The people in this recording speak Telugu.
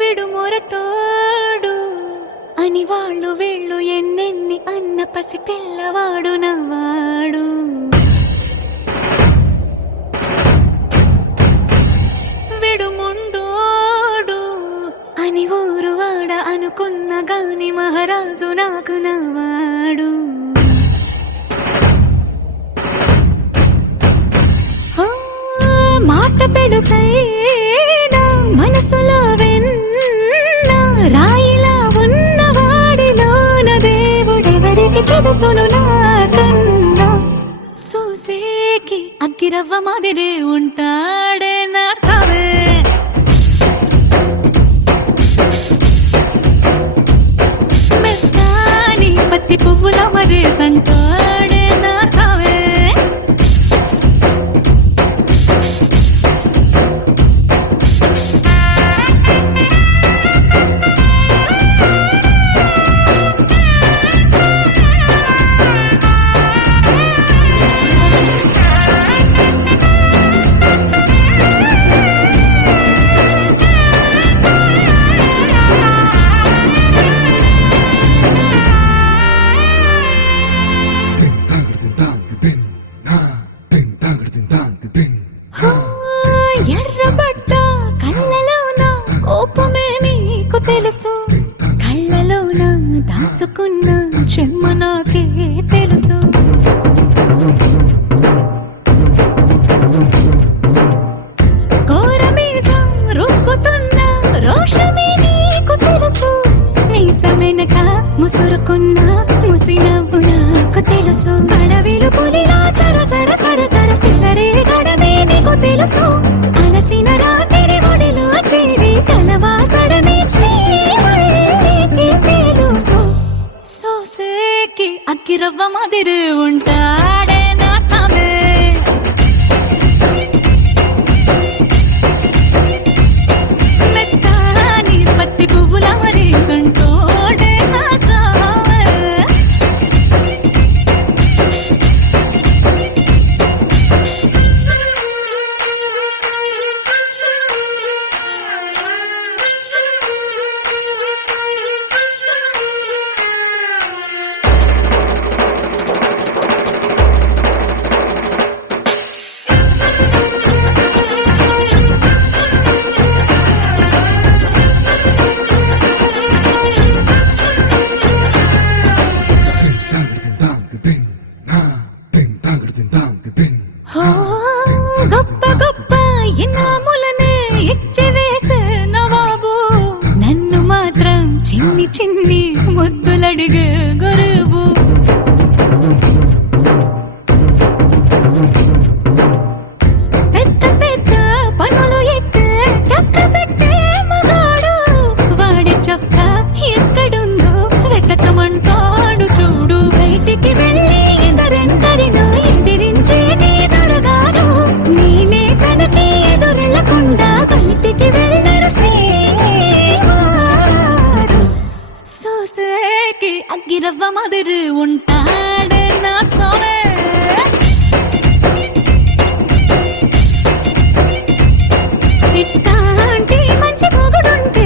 విడుమొరటోడు అని వాళ్ళు వీళ్ళు ఎన్నెన్ని అన్న పసి పిల్లవాడు నవ్వాడు. విడుముండోడు అని ఊరు వాడ అనుకున్న గాని మహారాజు నాకు నవ్వాడు. మాట పెడుసైనా మనసులో వెన్న రాయిలా ఉన్నవాడిలోన దేవుడెవరికి తెలుసును నాకన్నా. సూసేకి అగ్గిరవ్వ మాదిరి ఉంటాడే నా సావే. మెత్తాని పత్తి పువ్వుల మరేసంటాడే నా సావే. ఎర్రబడ్డ కళ్ళలోన కోపమే నీకు తెలుసు, కళ్ళలోన దాచుకున్న చెమ్మ నాకే తెలుసు. కోరమీసం రుక్కుతున్న రోషమే నీకు తెలుసు, మీసమెనక ముసురుకున్న ముసినవ్వు నాకు తెలుసు. అడవిలు పులిలా సర సర సర సర చిల్లరే గడమే నీకు తెలుసు, అలసిన రాత్రి ఒడిలో చేరి కలవాచడమే శ్రీకి తెలుసు. సోసేకి అగ్గిరవ్వ మాదిరి ఉంటాడే నా సామే. మెత్తాని పత్తి పువ్వుల మరేసంటోడే నా సామే. గొప్ప గొప్ప ఇనాములనే ఇచ్చివేసే నవాబు, నన్ను మాత్రం చిన్ని చిన్ని ముద్దులడిగే గురువు. పెద్ద పెద్ద పనులు ఎట్టే చక్క పెట్టే మగాడు, వాడి చొక్క ఎక్కడుందో వెతకమంటాడు చూడు. బయటికి వెళ్ళి ఎదరెందరినో ఎదిరించే నేనడగాను, నేనే తనకి ఎదురెళ్ళకుండా బయటికి వెళ్ళరు సేవారు. సోసేకి అగ్గిరవ్వ మాదిరి ఉంటాడే నా సోనే. ఇట్లాంటి మంచి మొగుడుంటే